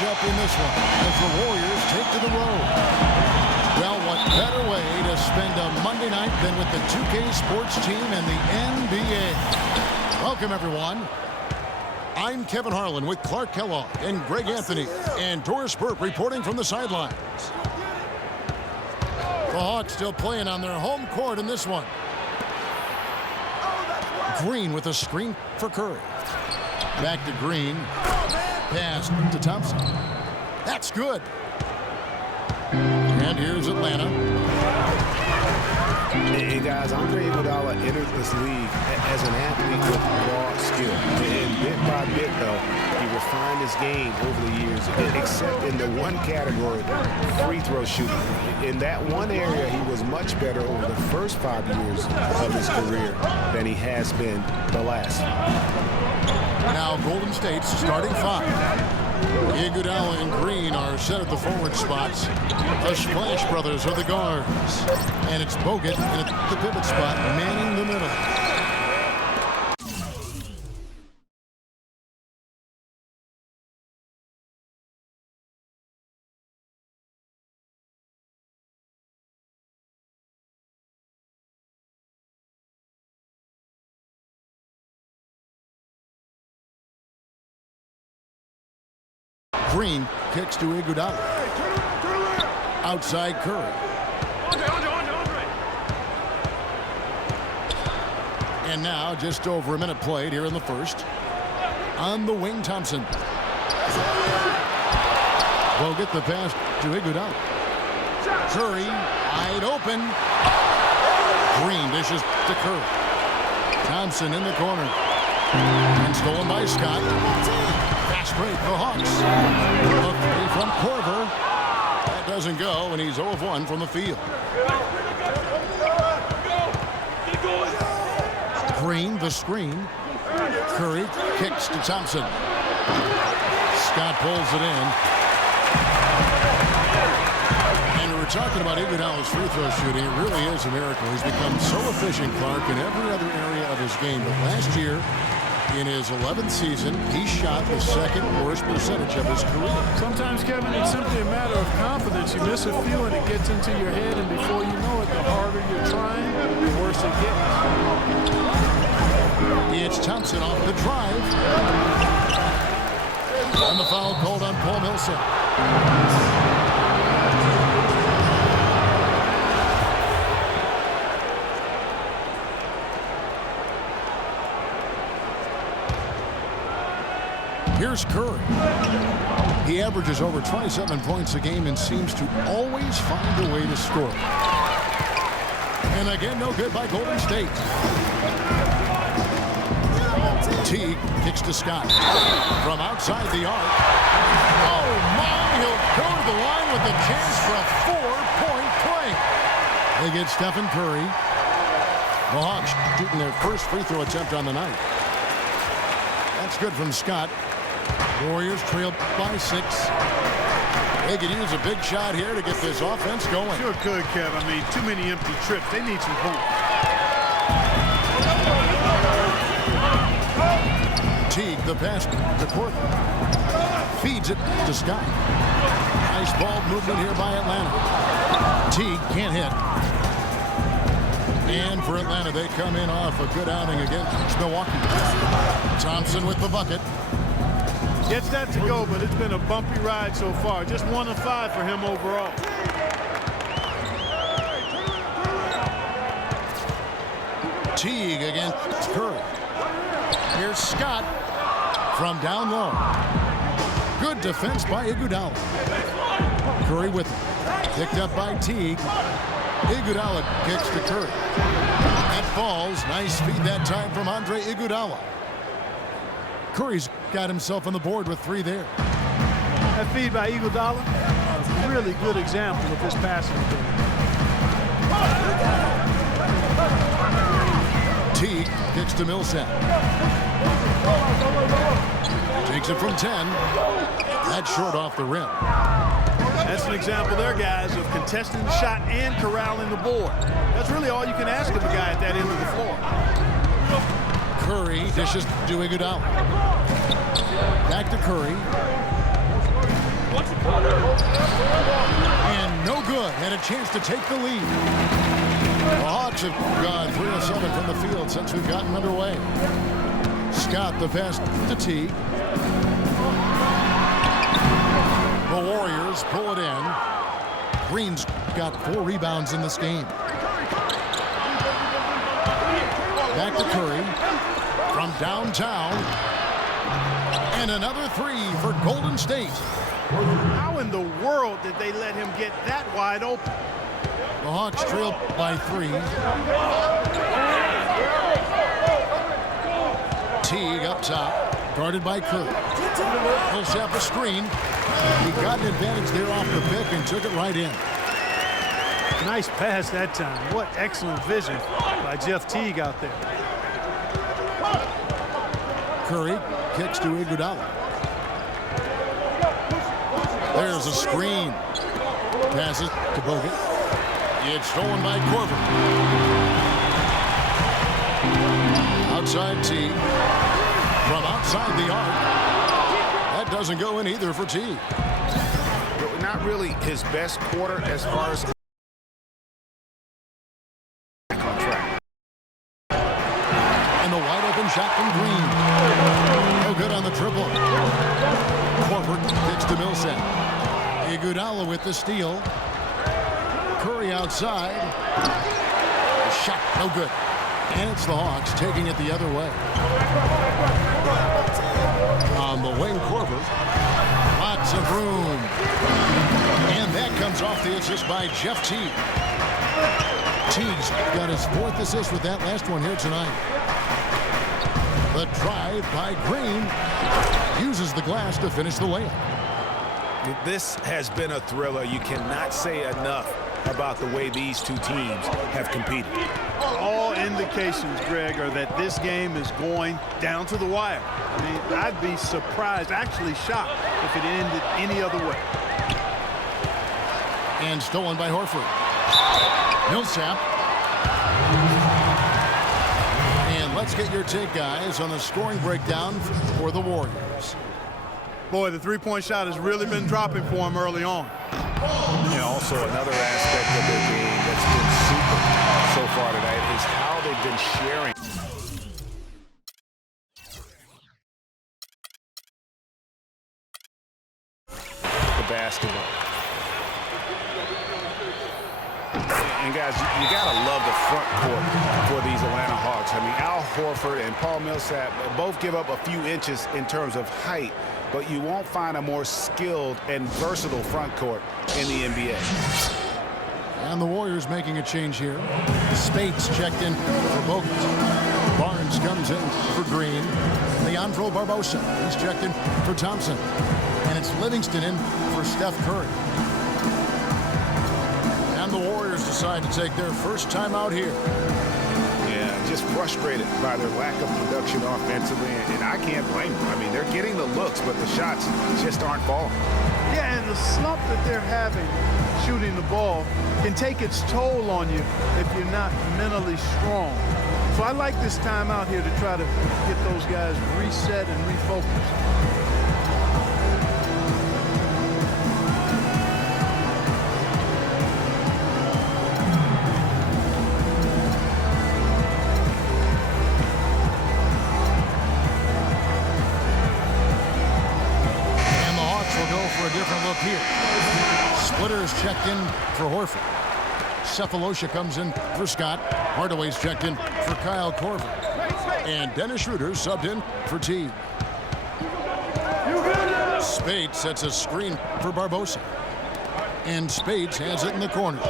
matchup in this one as the Warriors take to the road. Well, what better way to spend a Monday night than with the 2K sports team and the NBA? Welcome, everyone. I'm Kevin Harlan with Clark Kellogg and Greg Anthony and Doris Burke reporting from the sidelines. The Hawks still playing on their home court in this one. Green with a screen for Curry. Back to Green. Pass to Thompson. That's good. And here's Atlanta. Hey guys, Andre Iguodala entered this league as an athlete with raw skill. And bit by bit, though, he refined his game over the years, except in the one category, free throw shooting. In that one area, he was much better over the first 5 years of his career than he has been the last. Now Golden State's starting five. Iguodala and Green are set at the forward spots. The Splash Brothers are the guards. And it's Bogut in the pivot spot, manning the middle. Green kicks to Iguodala. Outside Curry. And now just over a minute played here in the first. On the wing, Thompson. Bogut the pass to Iguodala. Curry wide open. Green dishes to Curry. Thompson in the corner. And stolen by Scott. Fast break, the Hawks. A three from Korver. That doesn't go, and he's 0 of 1 from the field. Green, the screen. Curry kicks to Thompson. Scott pulls it in. And we're talking about Iguodala's free throw shooting. It really is a miracle. He's become so efficient, Clark, in every other area of his game. But last year, in his 11th season, he shot the second worst percentage of his career. Sometimes, Kevin, it's simply a matter of confidence. You miss a few and it gets into your head, and before you know it, the harder you're trying, the worse it gets. It's Thompson off the drive. And the foul called on Paul Millsap. Here's Curry. He averages over 27 points a game and seems to always find a way to score. And again, no good by Golden State. Teague kicks to Scott. From outside the arc. Oh my, he'll go to the line with a chance for a 4-point play. They get Stephen Curry. The Hawks shooting their first free throw attempt on the night. That's good from Scott. Warriors trailed by 6. They could use a big shot here to get this offense going. Sure could, Kev. I mean, too many empty trips. They need some points. Teague, the pass to Court. Feeds it to Scott. Nice ball movement here by Atlanta. Teague can't hit. And for Atlanta, they come in off a good outing against Milwaukee. Thompson with the bucket. Gets that to go, but it's been a bumpy ride so far. Just 1 of 5 for him overall. Teague against Curry. Here's Scott from down low. Good defense by Iguodala. Curry with it. Picked up by Teague. Iguodala kicks to Curry. That falls. Nice feed that time from Andre Iguodala. Curry's got himself on the board with 3 there. That feed by Iguodala, a really good example of his passing ability. Teague kicks to Millsap. Takes it from 10. That's short off the rim. That's an example there, guys, of contesting the shot and corralling the board. That's really all you can ask of a guy at that end of the floor. Curry dishes to Iguodala. Back to Curry. And no good. Had a chance to take the lead. The Hawks have gone 3 of 7 from the field since we've gotten underway. Scott the pass to Teague. The Warriors pull it in. Green's got 4 rebounds in this game. Back to Curry from downtown. And another 3 for Golden State. How in the world did they let him get that wide open? The Hawks trail by 3. Teague up top, guarded by Curry. Millsap a screen. He got an advantage there off the pick and took it right in. Nice pass that time. What excellent vision by Jeff Teague out there. Curry kicks to Iguodala. There's a screen. Passes to Bogut. It's stolen by Korver. Outside Teague. From outside the arc. That doesn't go in either for Teague. Not really his best quarter as far as on track. And the wide open shot from Green. No good on the triple. Korver kicks to Millsap. Iguodala with the steal. Curry outside. The shot no good. And it's the Hawks taking it the other way. On the wing, Korver. Lots of room. And that comes off the assist by Jeff Teague. Teague's got his 4th assist with that last one here tonight. The drive by Green. Uses the glass to finish the layup. This has been a thriller. You cannot say enough about the way these two teams have competed. All indications, Greg, are that this game is going down to the wire. I mean, I'd be surprised, actually shocked, if it ended any other way. And stolen by Horford. Millsap. And let's get your take, guys, on the scoring breakdown for the Warriors. Boy, the three-point shot has really been dropping for him early on. And also another aspect of their game that's been super so far tonight is how they've been sharing the basketball. And guys, you gotta love the front court for these Atlanta Hawks. I mean, Al Horford and Paul Millsap both give up a few inches in terms of height, but you won't find a more skilled and versatile front court in the NBA. And the Warriors making a change here. Spates checked in for Bogut. Barnes comes in for Green. Leandro Barbosa, he's checked in for Thompson. And it's Livingston in for Steph Curry. And the Warriors decide to take their first time out here. Yeah, just frustrated by their lack of production offensively, and I can't blame them. I mean, they're getting the looks, but the shots just aren't falling. Yeah, and the slump that they're having shooting the ball can take its toll on you if you're not mentally strong. So I like this time out here to try to get those guys reset and refocused. Different look here. Splitter's checked in for Horford. Cephalosha comes in for Scott. Hardaway's checked in for Kyle Korver. And Dennis Schroeder subbed in for Teague. Spades sets a screen for Barbosa. And Spades has it in the corner.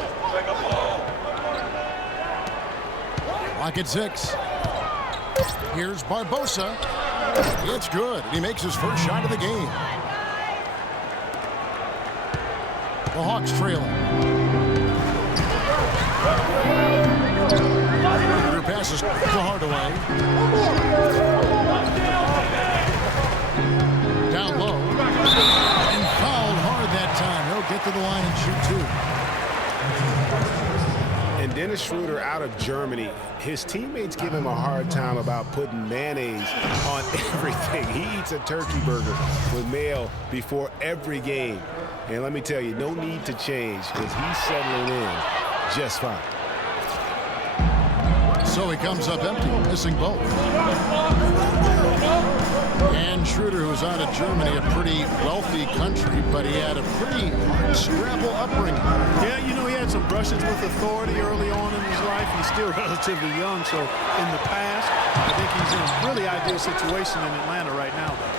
Clock at 6. Here's Barbosa. It's good. He makes his first shot of the game. The Hawks trailing. Your passes to Hardaway. Down low. And fouled hard that time. He'll get to the line and shoot 2. And Dennis Schroeder out of Germany, his teammates give him a hard time about putting mayonnaise on everything. He eats a turkey burger with mayo before every game. And let me tell you, no need to change because he's settling in just fine. So he comes up empty, missing both. And Schroeder, who's out of Germany, a pretty wealthy country, but he had a pretty hard scrabble upbringing. Yeah, you know, he had some brushes with authority early on in his life. He's still relatively young, so in the past, I think he's in a really ideal situation in Atlanta right now, though.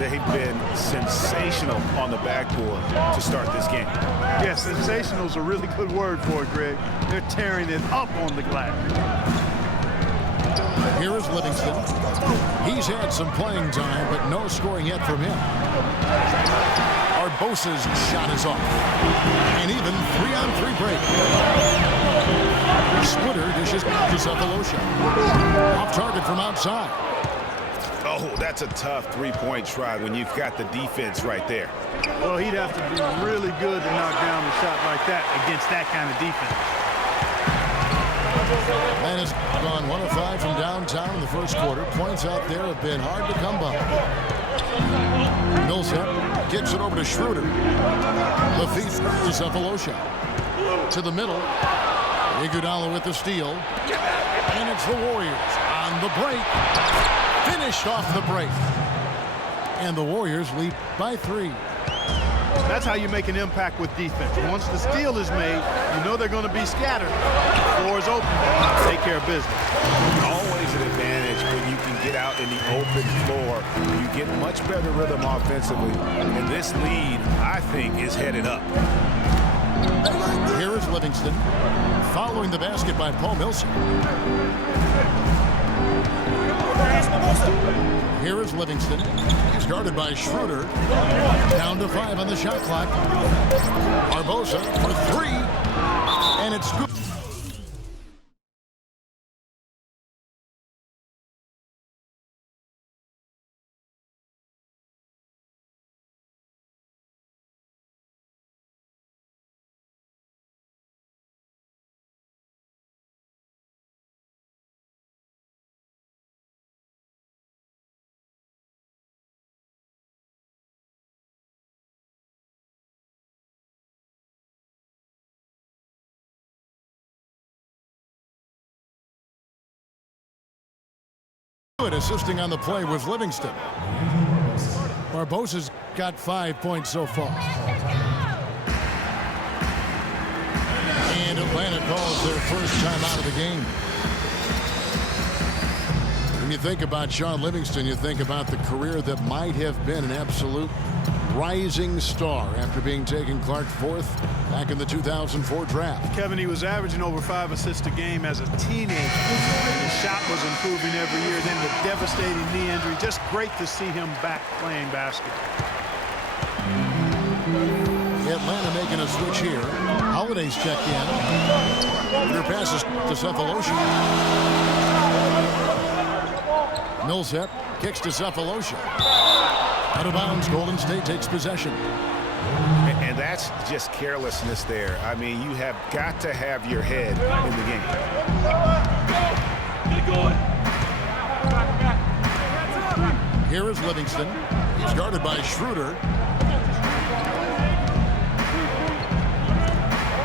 They've been sensational on the backboard to start this game. Yeah, sensational is a really good word for it, Greg. They're tearing it up on the glass. Here is Livingston. He's had some playing time, but no scoring yet from him. Barbosa's shot is off. And even 3-on-3 break. Splitter dishes to Cephalosha. Off target from outside. Oh, that's a tough three-point try when you've got the defense right there. Well, he'd have to be really good to knock down a shot like that against that kind of defense. Man has gone 1 of 5 from downtown in the first quarter. Points out there have been hard to come by. Millsap gets it over to Schroeder. Lafitte to Cephalosha. To the middle. Iguodala with the steal. And it's the Warriors on the break. Finished off the break. And the Warriors lead by 3. That's how you make an impact with defense. Once the steal is made, you know they're going to be scattered. The floor is open. Take care of business. Always an advantage when you can get out in the open floor. You get much better rhythm offensively. And this lead, I think, is headed up. Here is Livingston. Following the basket by Paul Millsap. Here is Livingston. He's guarded by Schroeder. Down to 5 on the shot clock. Barbosa for 3. And it's good. Assisting on the play was Livingston. Barbosa's got 5 points so far. And Atlanta calls their first time out of the game. When you think about Sean Livingston, you think about the career that might have been an absolute rising star after being taken Clark 4th back in the 2004 draft. Kevin, he was averaging over 5 assists a game as a teenager. And his shot was improving every year. Then the devastating knee injury. Just great to see him back playing basketball. Atlanta making a switch here. Holiday's checked in. Their passes to Cephalosha. Millsap kicks to Cephalosha. Out of bounds, Golden State takes possession. And that's just carelessness there. I mean, you have got to have your head in the game. Here is Livingston. He's guarded by Schroeder.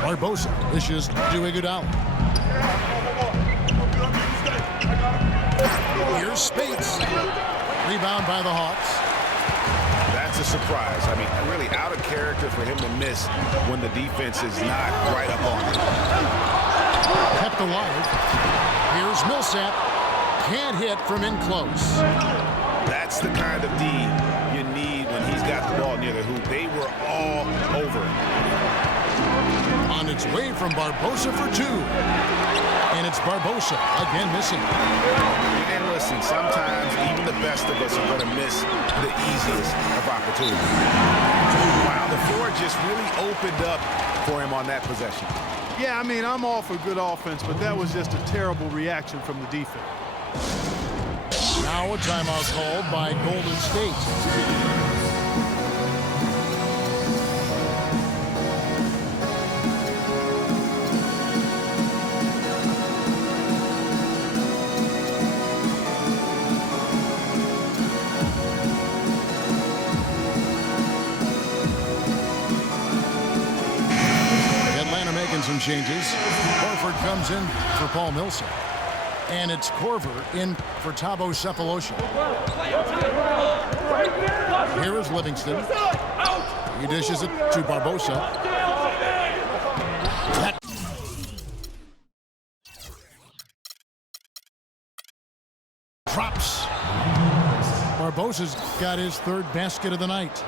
Barbosa dishes to Iguodala. Here's Spates. Rebound by the Hawks. That's a surprise. I mean, really out of character for him to miss when the defense is not right up on him. Kept alive. Here's Millsap. Can't hit from in close. That's the kind of D you need when he's got the ball near the hoop. They were all over it. On its way from Barbosa for 2. And it's Barbosa again missing. And listen, sometimes even the best of us are going to miss the easiest of opportunities. Wow, the floor just really opened up for him on that possession. Yeah, I mean, I'm all for good offense, but that was just a terrible reaction from the defense. Now a timeout called by Golden State. comes in for Paul Millsap. And it's Corver in for Thabo Sefolosha. Here is Livingston. He dishes it to Barbosa. Drops. Barbosa's got his third basket of the night.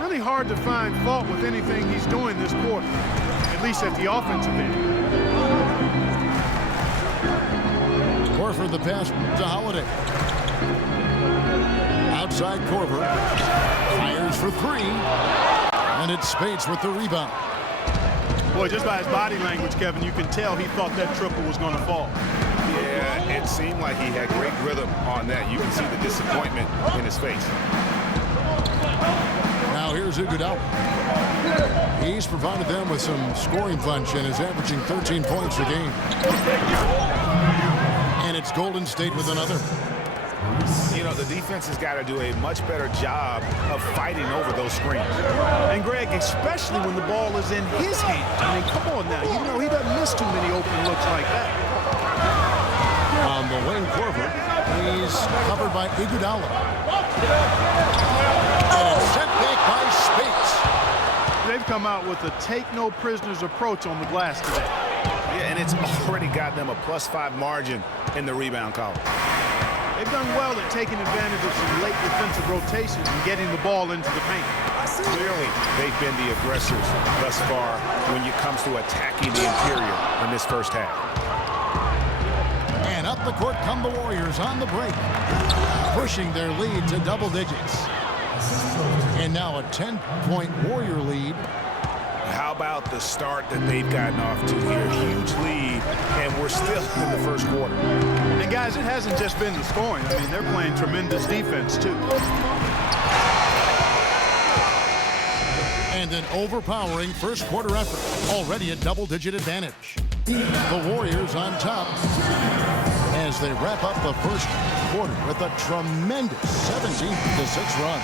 Really hard to find fault with anything he's doing this quarter, at least at the offensive end. Horford the pass to Holiday. Outside Corver. Fires for three. And it's Spates with the rebound. Boy, just by his body language, Kevin, you can tell he thought that triple was going to fall. Yeah, it seemed like he had great rhythm on that. You can see the disappointment in his face. Now here's Iguodala. He's provided them with some scoring punch and is averaging 13 points a game. And it's Golden State with another. You know, the defense has got to do a much better job of fighting over those screens. And Greg, especially when the ball is in his hand. I mean, come on now. You know he doesn't miss too many open looks like that. On the wing, Corver. He's covered by Iguodala. And it's sent back by Spates. They've come out with a take-no-prisoners approach on the glass today. Yeah, and it's already got them a +5 margin in the rebound column. They've done well at taking advantage of some late defensive rotations and getting the ball into the paint. Clearly, they've been the aggressors thus far when it comes to attacking the interior in this first half. And up the court come the Warriors on the break, pushing their lead to double digits. And now a 10-point Warrior lead. How about the start that they've gotten off to here? Huge lead, and we're still in the first quarter. And guys, it hasn't just been the scoring. I mean, they're playing tremendous defense, too. And an overpowering first quarter effort. Already a double-digit advantage. The Warriors on top as they wrap up the first quarter with a tremendous 17-6 run.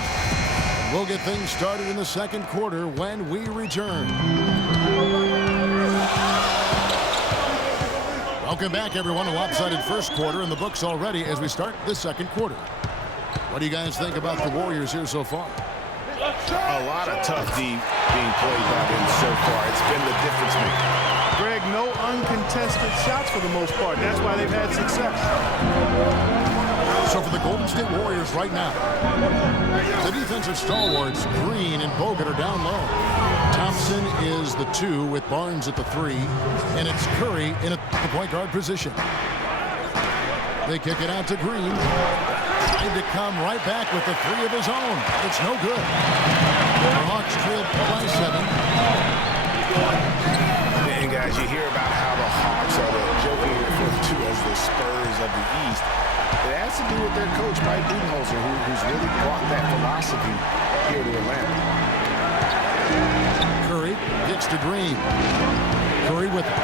We'll get things started in the second quarter when we return. Welcome back, everyone. A lopsided first quarter in the books already as we start the second quarter. What do you guys think about the Warriors here so far? A lot of tough D being played by them so far. It's been the difference maker. Greg, no uncontested shots for the most part. That's why they've had success. So for the Golden State Warriors right now, the defensive stalwarts, Green and Bogut, are down low. Thompson is the 2 with Barnes at the 3, and it's Curry in the point guard position. They kick it out to Green. Trying to come right back with the 3 of his own. It's no good. The Hawks trail by 7. And guys, you hear about how the Hawks are the joking referred to as the Spurs of the East. It has to do with their coach, Mike Budenholzer, who's really brought that philosophy here to Atlanta. Curry gets to Green. Curry with it.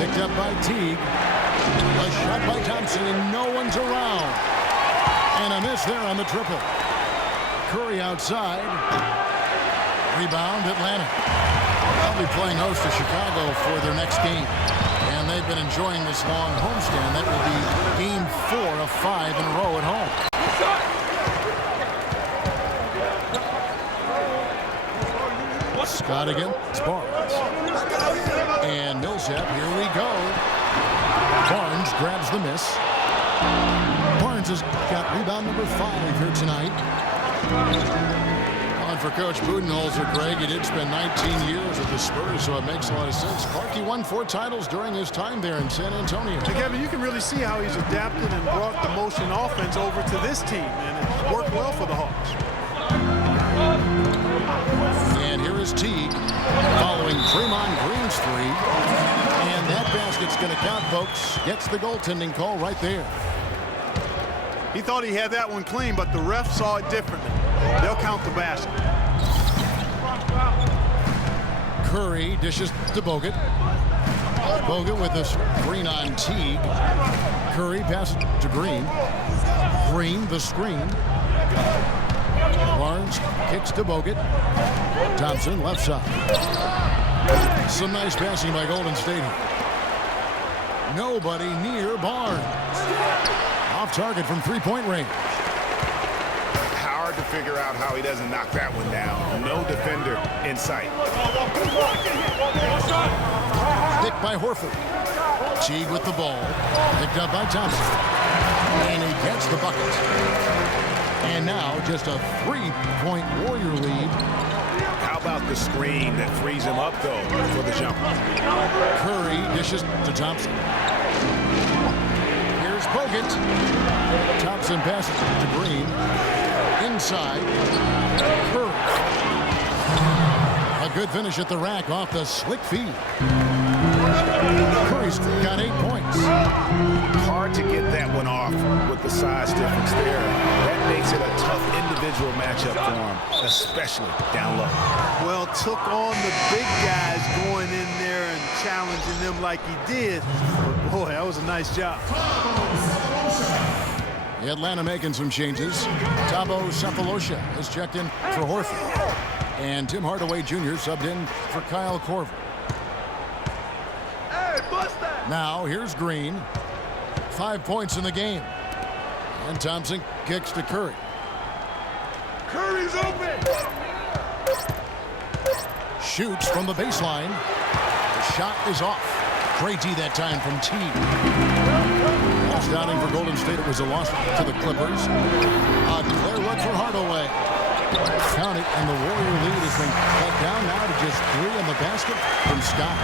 Picked up by Teague. A shot by Thompson, and no one's around. And a miss there on the triple. Curry outside. Rebound, Atlanta. They'll be playing host to Chicago for their next game. And they've been enjoying this long homestand. That will be game 4 of 5 in a row at home. Scott against Barnes. And Millsap, here we go. Barnes grabs the miss. Barnes has got rebound number 5 here tonight. On for Coach Budenholzer, Greg. He did spend 19 years at the Spurs, so it makes a lot of sense. Clarkie won 4 titles during his time there in San Antonio. And Kevin, you can really see how he's adapted and brought the motion offense over to this team, and it worked well for the Hawks. And here is Teague following Draymond Green's 3. And that basket's going to count, folks. Gets the goaltending call right there. He thought he had that one clean, but the ref saw it differently. They'll count the basket. Curry dishes to Bogut. Bogut with a screen on Teague. Curry passes to Green. Green, the screen. Barnes kicks to Bogut. Thompson, left side. Some nice passing by Golden State. Nobody near Barnes. Off target from three-point range. Hard to figure out how he doesn't knock that one down. No defender in sight. Picked by Horford. Teague with the ball. Picked up by Thompson. And he gets the bucket. And now just a 3-point Warrior lead. How about the screen that frees him up, though, for the jumper? Curry dishes to Thompson. Here's Bogut. Thompson passes to Green. Inside. Curry. A good finish at the rack off the slick feed. Curry's got 8 points. Hard to get that one off with the size difference there. That makes it a tough individual matchup for him, especially down low. Well, took on the big guys going in there and challenging them like he did. But boy, that was a nice job. Atlanta making some changes. Thabo Sefolosha is checked in for Horford. And Tim Hardaway Jr. subbed in for Kyle Korver. Now here's Green. 5 points in the game. And Thompson kicks to Curry. Curry's open. Shoots from the baseline. The shot is off. Great D that time from Teague. Downing for Golden State. It was a loss to the Clippers. A clear look for Hardaway. Count it, and the Warrior lead has been cut down now to just 3 in the basket from Scott.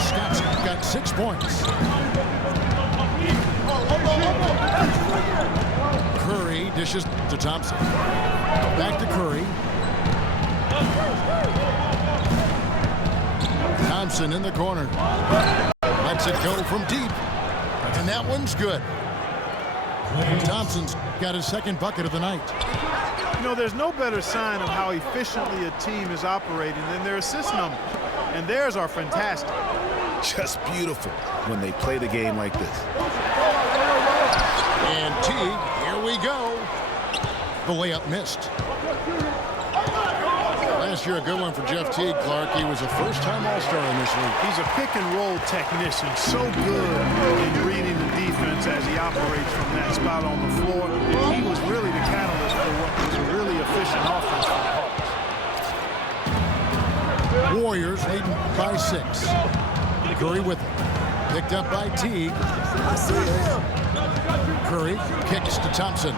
Scott's got 6 points. Curry dishes to Thompson. Back to Curry. Thompson in the corner. Lets it go from deep. And that one's good. Thompson's got his second bucket of the night. You know, there's no better sign of how efficiently a team is operating than their assist numbers. And theirs are fantastic. Just beautiful when they play the game like this. And Teague, here we go. The layup missed. Last year, a good one for Jeff Teague, Clark. He was a first-time All-Star in this league. He's a pick-and-roll technician, so good in reading the defense as he operates from that spot on the floor. He was really the catalyst for what was a really efficient offense for the Hawks. Warriors leading by 6. Curry with it. Picked up by Teague. Curry kicks to Thompson.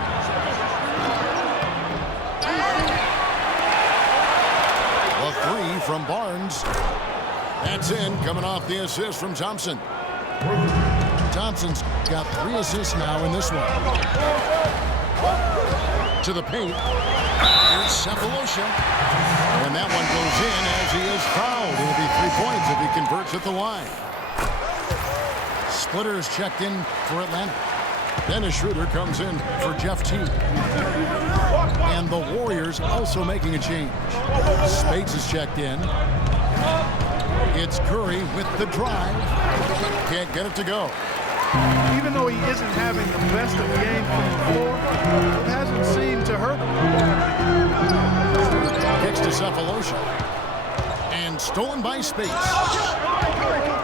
A 3 from Barnes. That's in, coming off the assist from Thompson. Thompson's got 3 assists now in this one. To the paint. Here's Sefolosha. And that one goes in as he is fouled. It'll be 3 points if he converts at the line. Splitters checked in for Atlanta. Dennis Schroeder comes in for Jeff Teague. And the Warriors also making a change. Spades is checked in. It's Curry with the drive. Can't get it to go. Even though he isn't having the best of the game from the floor, it hasn't seemed to hurt him. Kicks to Sefolosha. And stolen by Spades.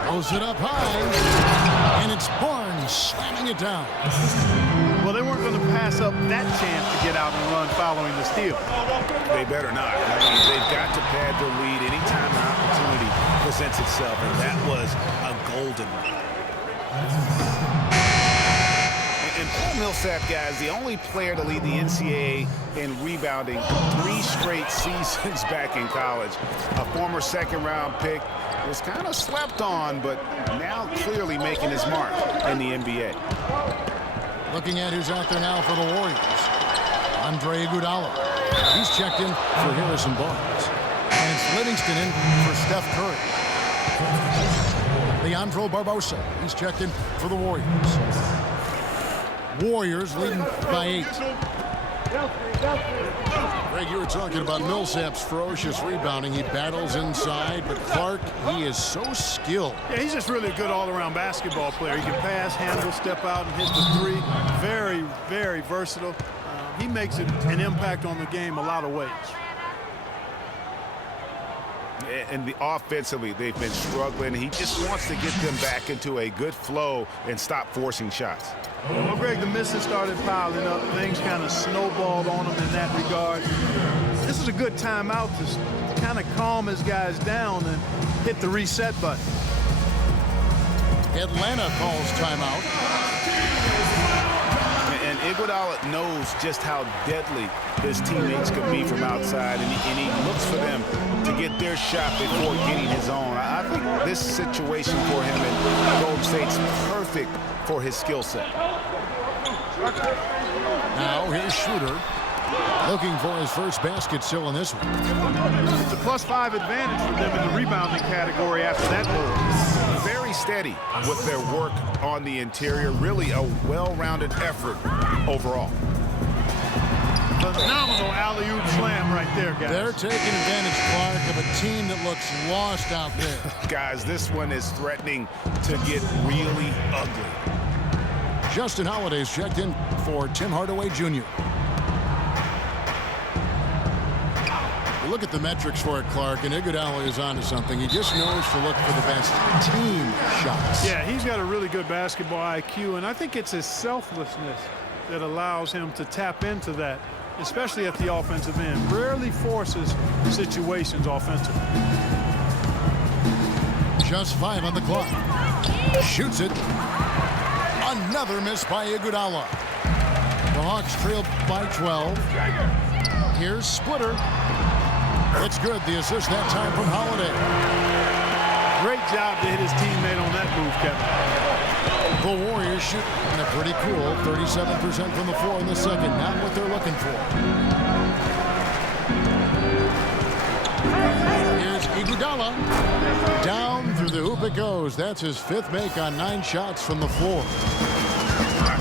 Throws it up high. And it's Barnes slamming it down. Well, they weren't going to pass up that chance to get out and run following the steal. They better not. I mean, they've got to pad their lead anytime an opportunity presents itself, and that was a golden one. And Paul Millsap, guys, the only player to lead the NCAA in rebounding 3 straight seasons back in college. A former second-round pick, was kind of slept on, but now clearly making his mark in the NBA. Looking at who's out there now for the Warriors. Andre Iguodala. He's checked in for Harrison Barnes. And it's Livingston in for Steph Curry. Leandro Barbosa. He's checked in for the Warriors. Warriors leading by 8. Greg, you were talking about Millsap's ferocious rebounding. He battles inside, but Clark, he is so skilled. Yeah, he's just really a good all-around basketball player. He can pass, handle, step out, and hit the 3. Very, very versatile. He makes an impact on the game a lot of ways. And offensively, they've been struggling. He just wants to get them back into a good flow and stop forcing shots. Well, Greg, the misses started piling up. Things kind of snowballed on him in that regard. This is a good timeout to kind of calm his guys down and hit the reset button. Atlanta calls timeout. And Iguodala knows just how deadly his teammates could be from outside, and he looks for them to get their shot before getting his own. I think this situation for him in Golden State's perfect for his skill set. Now here's Schroeder, looking for his first basket still in this one. It's a +5 advantage for them in the rebounding category after that move. Very steady with their work on the interior. Really a well-rounded effort overall. Phenomenal alley-oop slam right there, guys. They're taking advantage, Clark, of a team that looks lost out there. Guys, this one is threatening to get really ugly. Justin Holiday's checked in for Tim Hardaway Jr. Look at the metrics for it, Clark, and Iguodala is onto something. He just knows to look for the best team shots. Yeah, he's got a really good basketball IQ, and I think it's his selflessness that allows him to tap into that, especially at the offensive end. Rarely forces situations offensively. Just 5 on the clock. Shoots it. Another miss by Iguodala. The Hawks trail by 12. Here's Splitter. It's good. The assist that time from Holiday. Great job to hit his teammate on that move, Kevin. The Warriors shoot a pretty cool 37% from the floor in the second. Not what they're looking for. Here's Iguodala. Down through the hoop it goes. That's his 5th make on 9 shots from the floor.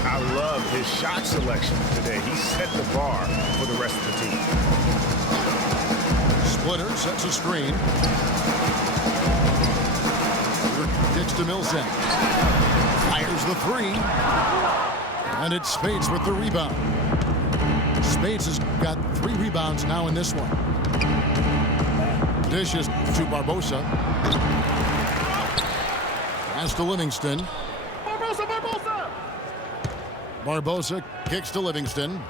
I love his shot selection today. He set the bar for the rest of the team. Splitter sets a screen. Kicks to Millsap. Fires the 3. And it's Spates with the rebound. Spates has got 3 rebounds now in this one. Dishes to Barbosa. Pass to Livingston. Barbosa kicks to Livingston.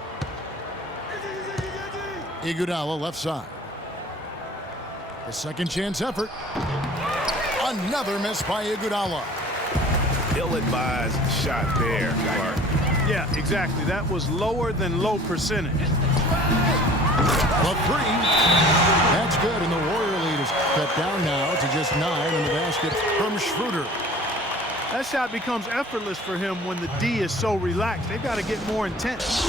Iguodala left side. The second chance effort. Another miss by Iguodala. Ill-advised shot there, Clark. Yeah, exactly. That was lower than low percentage. The 3. That's good, and the Warrior lead is cut down now to just 9 in the basket from Schroeder. That shot becomes effortless for him when the D is so relaxed. They've got to get more intense.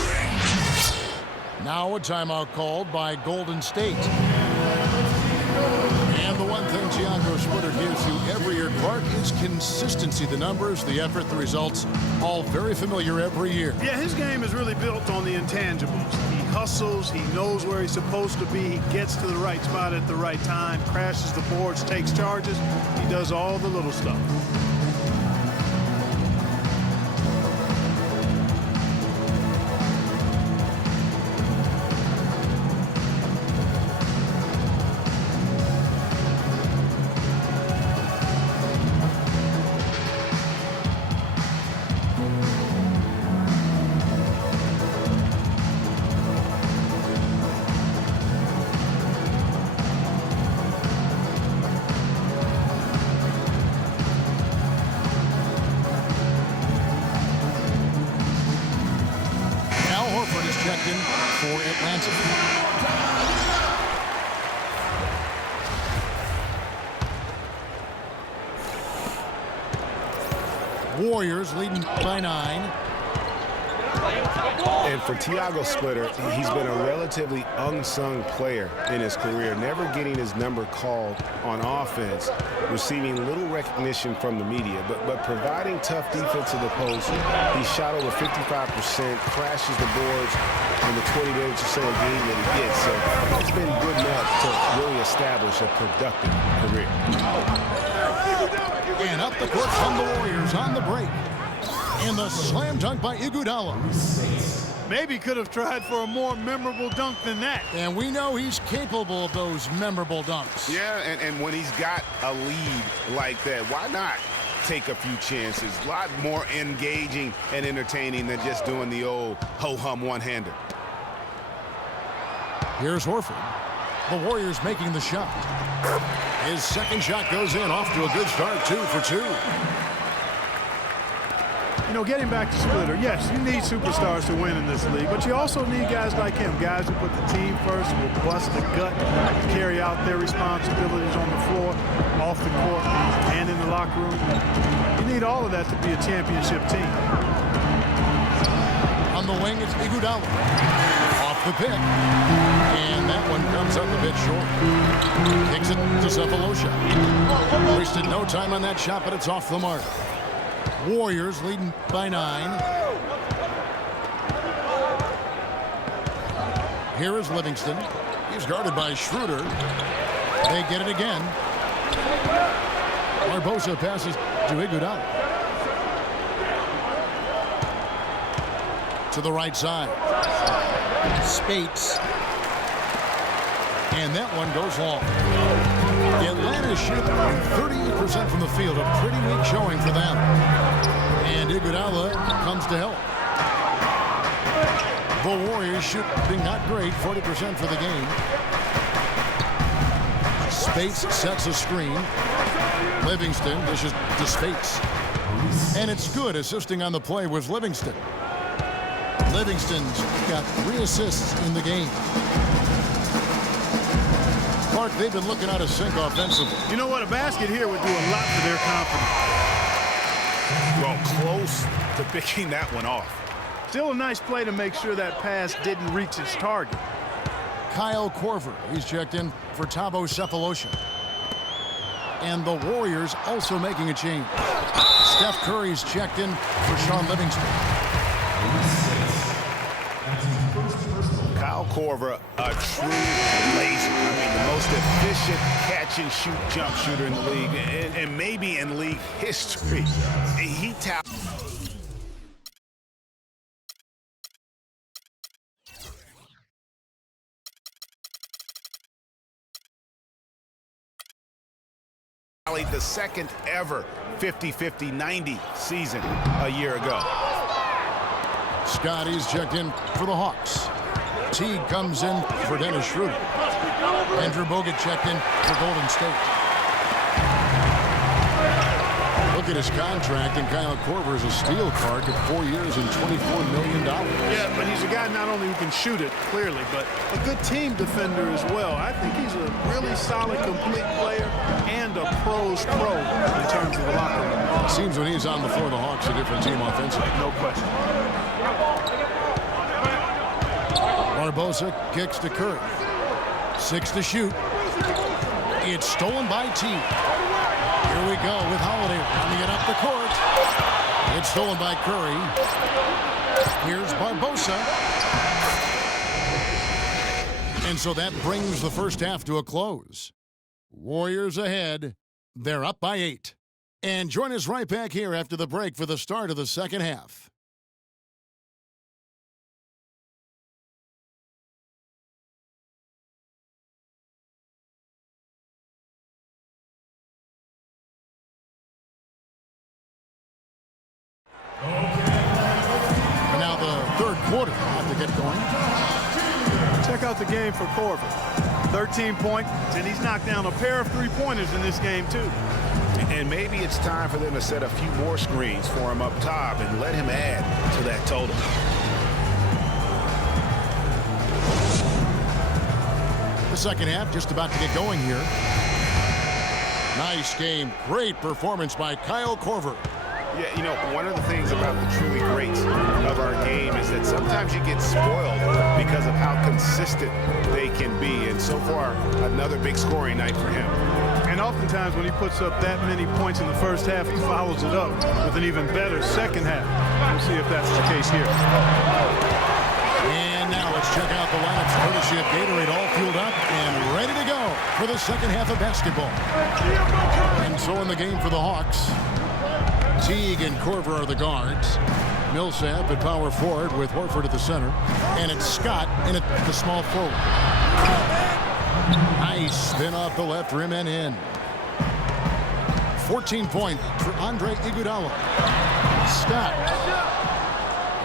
Now a timeout called by Golden State. And the one thing Thiago Splitter gives you every year, Clark, is consistency. The numbers, the effort, the results, all very familiar every year. Yeah, his game is really built on the intangibles. He hustles, he knows where he's supposed to be, he gets to the right spot at the right time, crashes the boards, takes charges. He does all the little stuff. For Atlanta. Warriors leading by 9. And for Thiago Splitter, he's been a relatively unsung player in his career, never getting his number called on offense, receiving little recognition from the media, but providing tough defense in the post. He shot over 55%, crashes the boards in the 20 minutes or so a game that he gets. So it's been good enough to really establish a productive career. And up the court from the Warriors on the break. And the slam dunk by Iguodala. Maybe could have tried for a more memorable dunk than that. And we know he's capable of those memorable dunks. Yeah, and when he's got a lead like that, why not take a few chances? A lot more engaging and entertaining than just doing the old ho-hum one-hander. Here's Horford. The Warriors making the shot. His second shot goes in, off to a good start, 2 for 2. You know, getting back to Splitter, yes, you need superstars to win in this league, but you also need guys like him, guys who put the team first, will bust the gut, carry out their responsibilities on the floor, off the court, and in the locker room. You need all of that to be a championship team. On the wing, it's Iguodala. Off the pick. And that one comes up a bit short. Kicks it to Cephalosha. Wasted no time on that shot, but it's off the mark. Warriors leading by 9. Here is Livingston. He's guarded by Schroeder. They get it again. Barbosa passes to Iguodala. To the right side. Spates. And that one goes long. Atlanta shooting 38% from the field. A pretty weak showing for them. And Iguodala comes to help. The Warriors shooting not great, 40% for the game. Spates sets a screen. Livingston dishes to Spates. And it's good. Assisting on the play was Livingston. Livingston's got 3 assists in the game. Clark, they've been looking out of sync offensively. You know what? A basket here would do a lot for their confidence. Well, close to picking that one off. Still a nice play to make sure that pass didn't reach its target. Kyle Korver, he's checked in for Thabo Cephalosha. And the Warriors also making a change. Steph Curry's checked in for Sean Livingston. Kyle Korver, a true laser. I mean, the most efficient catch-and-shoot jump shooter in the league, and maybe in league history. He tapped. The second ever 50-50-90 season a year ago. Scotty's checked in for the Hawks. Teague comes in for Dennis Schroeder. Andrew Bogut checked in for Golden State. Look at his contract, and Kyle Korver is a steal card at 4 years and $24 million. Yeah, but he's a guy not only who can shoot it, clearly, but a good team defender as well. I think he's a really solid, complete player and a pro's pro in terms of the locker room. Seems when he's on the floor, the Hawks are a different team offensively. No question. Barbosa kicks to Curry. 6 to shoot. It's stolen by Teague. Here we go with Holiday running it up the court. It's stolen by Curry. Here's Barbosa. And so that brings the first half to a close. Warriors ahead. They're up by 8. And join us right back here after the break for the start of the second half. Now the third quarter about to get going. Check out the game for Korver. 13 points, and he's knocked down a pair of three-pointers in this game, too. And maybe it's time for them to set a few more screens for him up top and let him add to that total. The second half just about to get going here. Nice game. Great performance by Kyle Korver. Yeah, you know, one of the things about the truly greats of our game is that sometimes you get spoiled because of how consistent they can be. And so far, another big scoring night for him. And oftentimes when he puts up that many points in the first half, he follows it up with an even better second half. We'll see if that's the case here. And now let's check out the lineups courtesy of Gatorade, all fueled up and ready to go for the second half of basketball. And so in the game for the Hawks, Teague and Korver are the guards. Millsap at power forward with Horford at the center. And it's Scott in at the small forward. Nice spin off the left rim and in. 14-point for Andre Iguodala. Scott.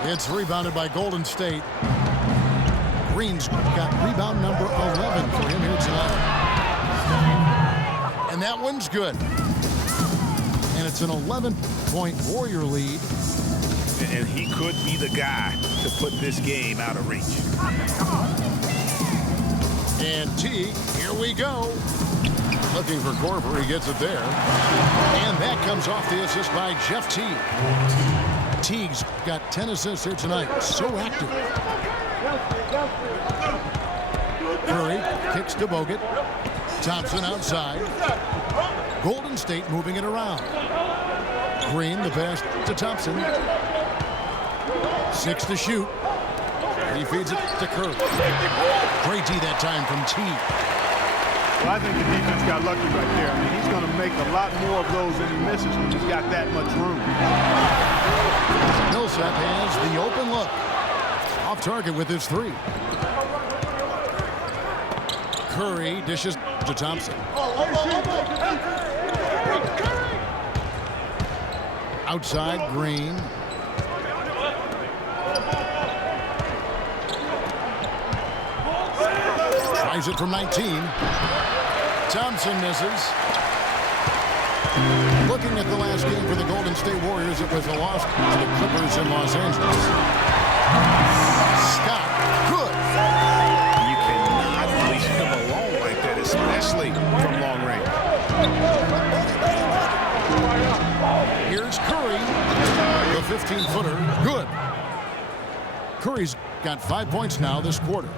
It's rebounded by Golden State. Green's got rebound number 11 for him here tonight. And that one's good. And it's an 11-point Warrior lead. And he could be the guy to put this game out of reach. And Teague, here we go. Looking for Korver, he gets it there. And that comes off the assist by Jeff Teague. Teague's got 10 assists here tonight. So active. Curry kicks to Bogut. Thompson outside. Golden State moving it around. Green, the pass to Thompson. 6 to shoot. He feeds it to Curry. Great D that time from Teague. Well, I think the defense got lucky right there. I mean, he's going to make a lot more of those than he misses when he's got that much room. Millsap has the open look. Off target with his 3. Curry dishes to Thompson. Outside, Green. Tries it from 19. Thompson misses. Looking at the last game for the Golden State Warriors, it was a loss to the Clippers in Los Angeles. Scott, good. You cannot leave him alone like that, especially from long range. Here's Curry, the 15-footer, good. Curry's got 5 points now this quarter.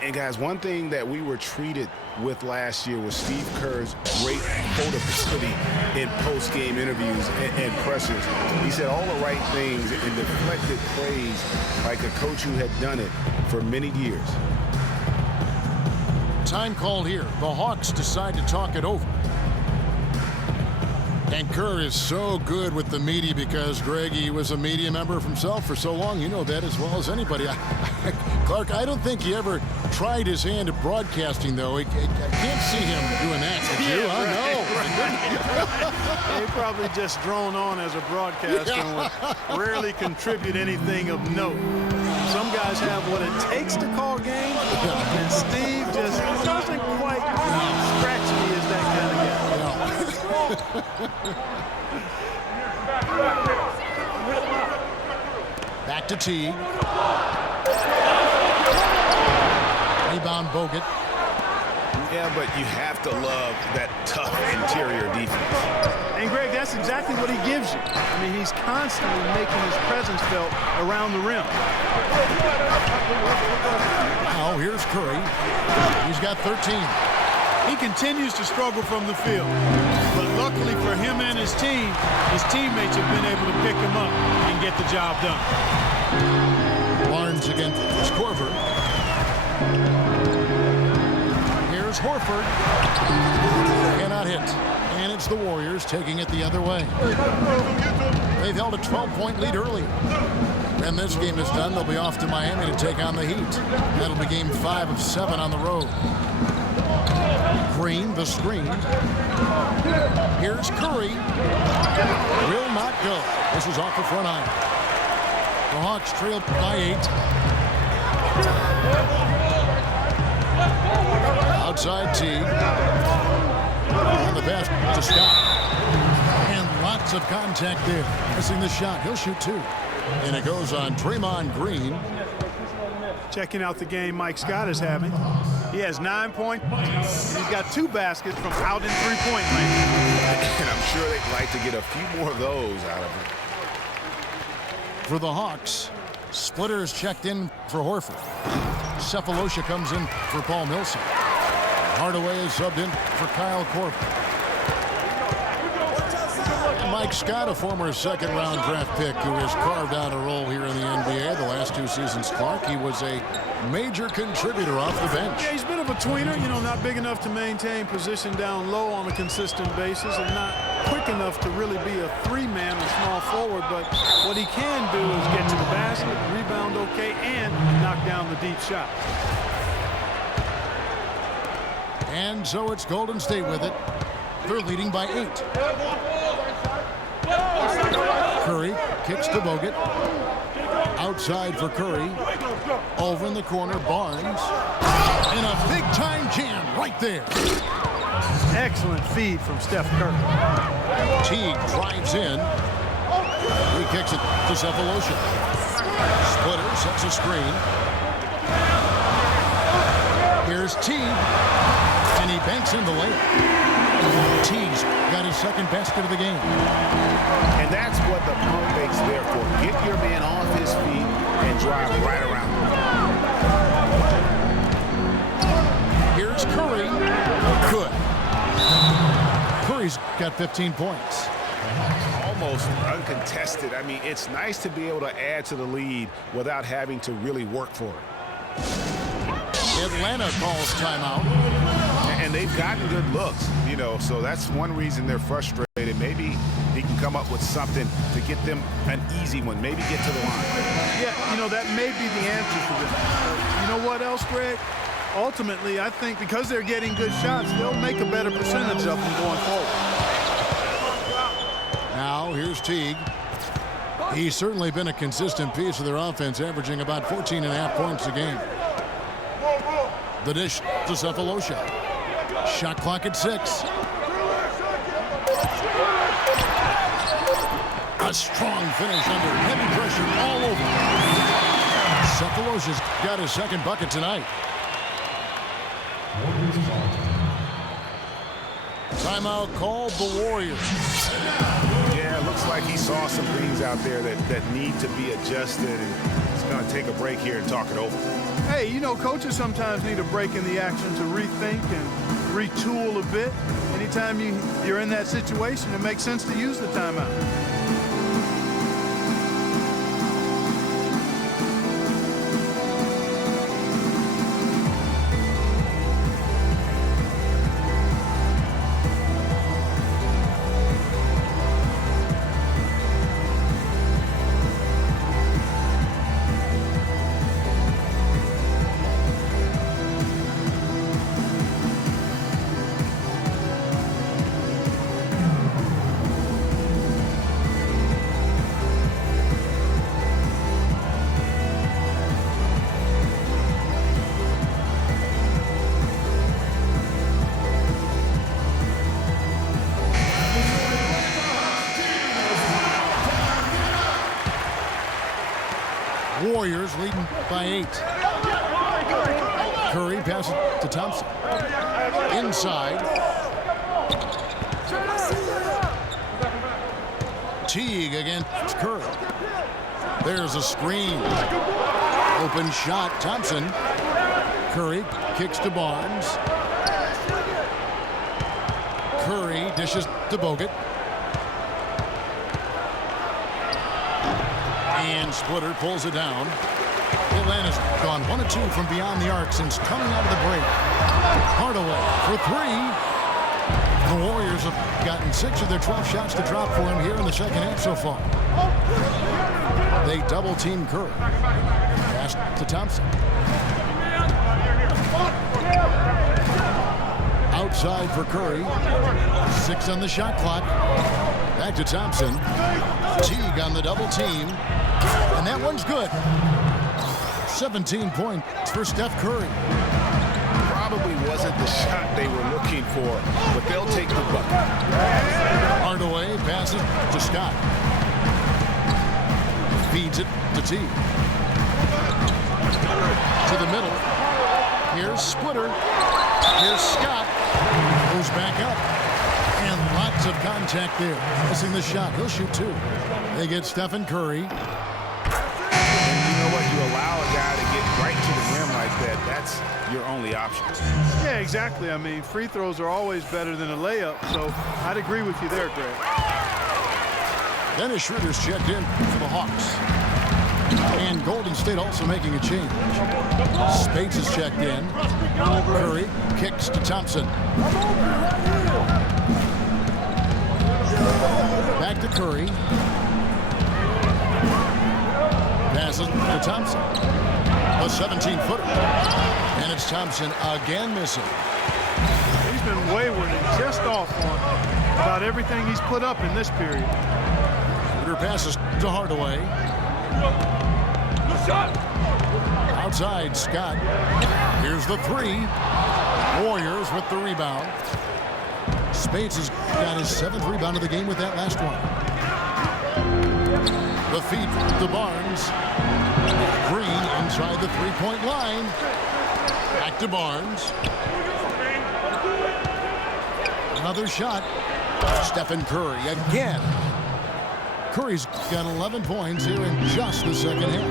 And guys, one thing that we were treated with last year was Steve Kerr's great quotability in post-game interviews and pressers. He said all the right things and deflected praise like a coach who had done it for many years. Time called here. The Hawks decide to talk it over. And Kerr is so good with the media because, Greg, he was a media member of himself for so long. You know that as well as anybody. Clark, I don't think he ever tried his hand at broadcasting, though. I can't see him doing that. Did you? Yeah, he probably just drone on as a broadcaster and would rarely contribute anything of note. Some guys have what it takes to call games, and Steve just doesn't quite scratch me as that kind of guy. Back to Teague. Rebound Bogut. Yeah, but you have to love that tough interior defense. And, Greg, that's exactly what he gives you. I mean, he's constantly making his presence felt around the rim. Now, here's Curry. He's got 13. He continues to struggle from the field. But luckily for him and his teammates have been able to pick him up and get the job done. Barnes against Korver. Here's Horford. Cannot hit. And it's the Warriors taking it the other way. They've held a 12-point lead early. When this game is done, they'll be off to Miami to take on the Heat. That'll be game 5 of 7 on the road. Green, the screen. Here's Curry. Will not go. This is off the front iron. The Hawks trail by 8. Outside Teague. And the pass to Scott. And lots of contact there. Missing the shot. He'll shoot 2. And it goes on Draymond Green. Checking out the game Mike Scott is having. He has 9 points. He's got 2 baskets from out in three-point range. And I'm sure they'd like to get a few more of those out of him. For the Hawks, Splitter is checked in for Horford. Cephalosha comes in for Paul Millsap. Hardaway is subbed in for Kyle Korver. Mike Scott, a former second-round draft pick who has carved out a role here in the NBA the last 2 seasons, Clark. He was a major contributor off the bench. Yeah, he's a bit of a tweener, you know, not big enough to maintain position down low on a consistent basis and not quick enough to really be a three-man or small forward, but what he can do is get to the basket, rebound okay, and knock down the deep shot. And so it's Golden State with it. They're leading by 8. Curry kicks to Bogut. Outside for Curry. Over in the corner, Barnes. And a big-time jam right there. Excellent feed from Steph Curry. Teague drives in. He kicks it to Cephalosha. Splitter sets a screen. Here's Teague. And he banks in the layup. Teague's got his second basket of the game. And that's what the pump fake's there for. Get your man off his feet and drive right around him. Here's Curry. Good. Curry's got 15 points. Almost uncontested. I mean, it's nice to be able to add to the lead without having to really work for it. Atlanta calls timeout. And they've gotten good looks, you know, so that's one reason they're frustrated. Maybe he can come up with something to get them an easy one, maybe get to the line. Yeah, you know, that may be the answer for them. You know what else, Greg? Ultimately, I think because they're getting good shots, they'll make a better percentage of them going forward. Now, here's Teague. He's certainly been a consistent piece of their offense, averaging about 14.5 points a game. The dish to Cephalosha. Shot clock at 6. A strong finish under heavy pressure all over. Cephalosha's got his second bucket tonight. Timeout called the Warriors. Yeah, it looks like he saw some things out there that need to be adjusted, and he's going to take a break here and talk it over. Hey, you know, coaches sometimes need a break in the action to rethink and retool a bit. Anytime you're in that situation, it makes sense to use the timeout. Warriors leading by 8. Curry passes to Thompson. Inside. Teague against Curry. There's a screen. Open shot. Thompson. Curry kicks to Barnes. Curry dishes to Bogut. And Splitter pulls it down. Atlanta's gone 1 of 2 from beyond the arc since coming out of the break. Hardaway for 3. The Warriors have gotten 6 of their 12 shots to drop for him here in the second half so far. They double team Curry. Pass to Thompson. Outside for Curry. 6 on the shot clock. Back to Thompson. Teague on the double team. And that one's good. 17 points for Steph Curry. Probably wasn't the shot they were looking for, but they'll take the bucket. Hardaway passes to Scott. Feeds it to Teague. To the middle. Here's Splitter. Here's Scott. Goes back up. And lots of contact there. Missing the shot. He'll shoot 2. They get Stephen Curry. And you know what? You allow a guy to get right to the rim like that. That's your only option. Yeah, exactly. I mean, free throws are always better than a layup, so I'd agree with you there, Greg. Dennis Schroeder's checked in for the Hawks. And Golden State also making a change. Spates is checked in. Curry kicks to Thompson. Back to Curry. Passes to Thompson. A 17-footer. And it's Thompson again missing. He's been wayward and just off on about everything he's put up in this period. Schroeder passes to Hardaway. Outside, Scott. Here's the three. Warriors with the rebound. Spades has got his 7th rebound of the game with that last one. The feed to Barnes. Green inside the three-point line. Back to Barnes. Another shot. Stephen Curry again. Curry's got 11 points here in just the second half.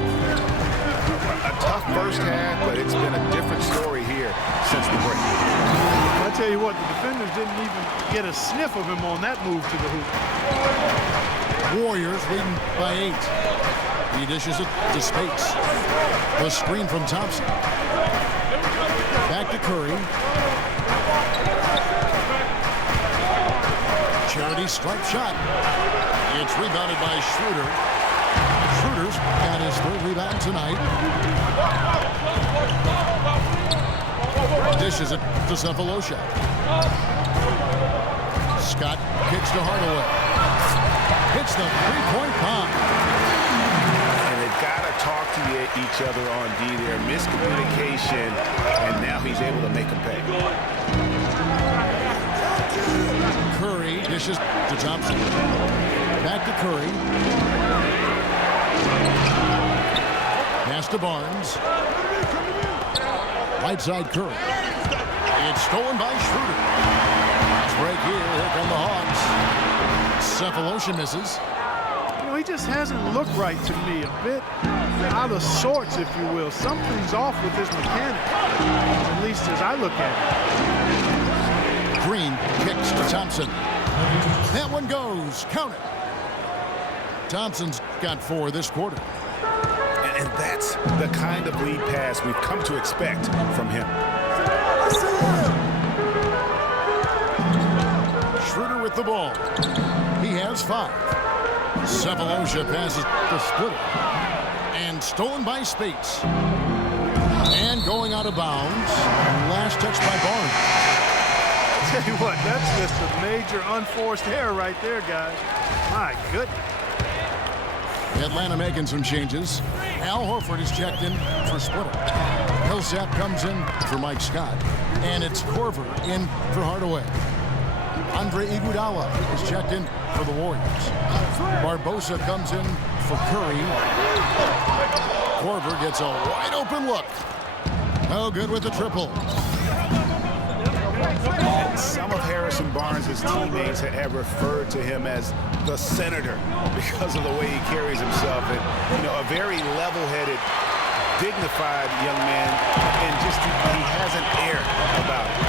A tough first half, but it's been a different story here since the break. I tell you what, the defenders didn't even get a sniff of him on that move to the hoop. Warriors leading by 8. He dishes it to Spates. The screen from Thompson. Back to Curry. Charity stripe shot. It's rebounded by Schroeder. Schroeder's got his 3rd rebound tonight. Dishes it to Cephalosha. Scott kicks to Hardaway. Hits the three-point bomb. And they've got to talk to each other on D there. Miscommunication, and now he's able to make a pay. Curry dishes to Thompson. Back to Curry. Pass to Barnes. Right side Curry. It's stolen by Schroeder. Fast break here. Here come the Hawks. Cephalosha misses. You know, he just hasn't looked right to me. A bit out of sorts, if you will. Something's off with his mechanic, at least as I look at it. Green kicks to Thompson. That one goes. Count it. Thompson's got 4 this quarter. And that's the kind of lead pass we've come to expect from him. Schroeder with the ball. He has 5. Cephalosha passes to Splitter. And stolen by Spates. And going out of bounds. Last touch by Barnes. Tell you what, that's just a major unforced error right there, guys. My goodness. Atlanta making some changes. Al Horford is checked in for Splitter. Millsap comes in for Mike Scott. And it's Korver in for Hardaway. Andre Iguodala is checked in for the Warriors. Barbosa comes in for Curry. Korver gets a wide open look. No good with the triple. Some of Harrison Barnes' teammates have referred to him as the senator because of the way he carries himself. And, you know, a very level-headed, dignified young man, and just he has an air about him.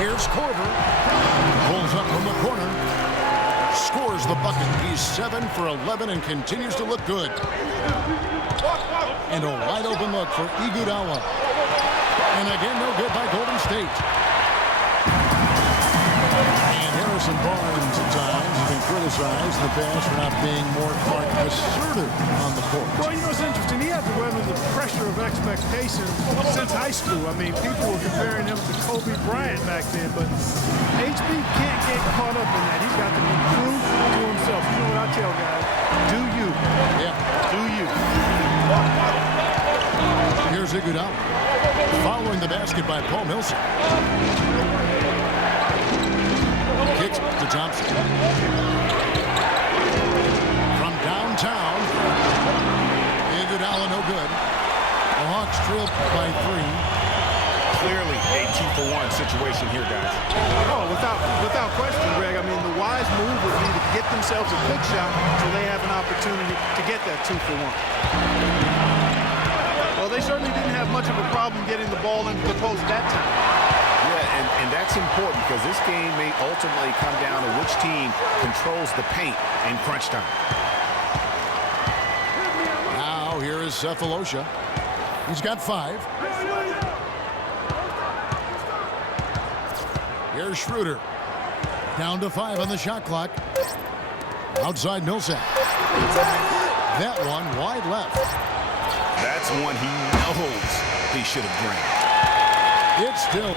Here's Korver. Pulls up from the corner. Scores the bucket. He's 7 for 11 and continues to look good. And a wide open look for Iguodala. And again, no good by Golden State. And Harrison Barnes at times has been criticized in the past for not being more assertive on the court. Well, you know, it's interesting. He had to weather the pressure of expectations since high school. I mean, people were comparing him to Kobe Bryant back then, but HB can't get caught up in that. He's got to be true to himself. You know what I tell guys? Do you. Yeah. Do you. Here's Iguodala. Following the basket by Paul Millsap. Kicks to Thompson. From downtown. Iguodala no good. The Hawks trailed by 3. Clearly a 2-for-1 situation here, guys. Oh, without question, Greg. I mean, the wise move would be to get themselves a quick shot so they have an opportunity to get that 2-for-1. Well, they certainly didn't have much of a problem getting the ball into the post that time. Yeah, and that's important because this game may ultimately come down to which team controls the paint in crunch time. Now here is Cephalosha. He's got 5. Here's Schroeder. Down to 5 on the shot clock. Outside Millsap. That one wide left. That's one he knows he should have drained. It's still.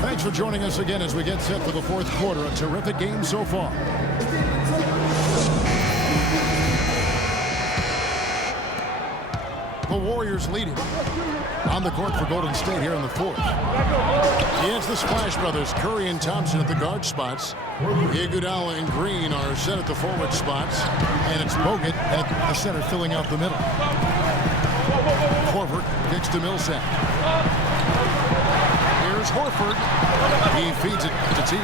Thanks for joining us again as we get set for the fourth quarter. A terrific game so far. The Warriors leading on the court for Golden State here in the fourth. It's the Splash Brothers, Curry and Thompson at the guard spots. Iguodala and Green are set at the forward spots. And it's Bogut at the center filling out the middle. Horford kicks to Millsap. Here's Horford. He feeds it to T.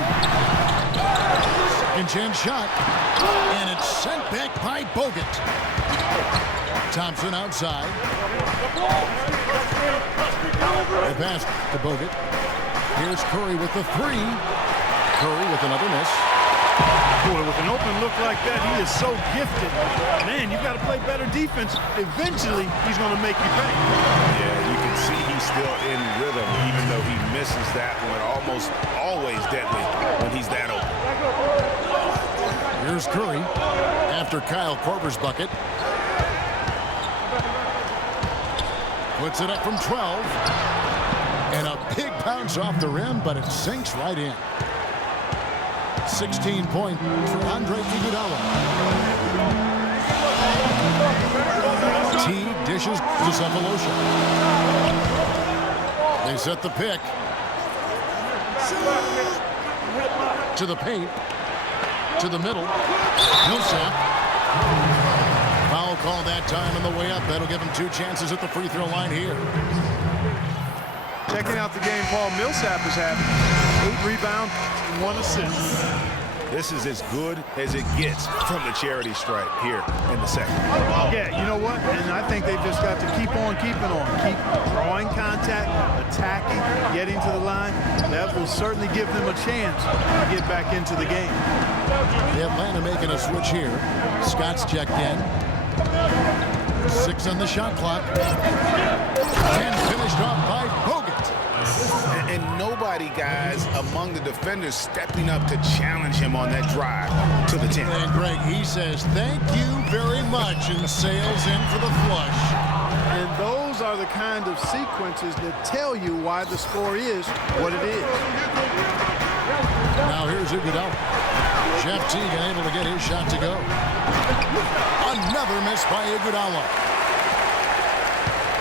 Second chance shot. And it's sent back by Bogut. Thompson outside. They pass to Bogut. Here's Curry with the three. Curry with another miss. Boy, with an open look like that, he is so gifted. Man, you've got to play better defense. Eventually, he's going to make you pay. Yeah, you can see he's still in rhythm, even though he misses that one. Almost always deadly when he's that open. Here's Curry after Kyle Korver's bucket. Puts it up from 12. And a big bounce off the rim, but it sinks right in. 16-point for Andre Iguodala. T dishes to Cephalosha. They set the pick. To the paint. To the middle. Millsap. Foul call that time on the way up. That'll give him 2 chances at the free throw line here. Checking out the game Paul Millsap is having. 8 rebounds and 1 assist. This is as good as it gets from the charity stripe here in the second. Yeah, you know what? And I think they've just got to keep on keeping on. Keep drawing contact, attacking, getting to the line. That will certainly give them a chance to get back into the game. Atlanta making a switch here. Scott's checked in. 6 on the shot clock. 10 finished off by Bogut. And nobody, guys, among the defenders stepping up to challenge him on that drive to the 10. And Greg, he says, thank you very much, and sails in for the flush. And those are the kind of sequences that tell you why the score is what it is. Now here's Iguodala. Jeff Teague able to get his shot to go. Another miss by Iguodala.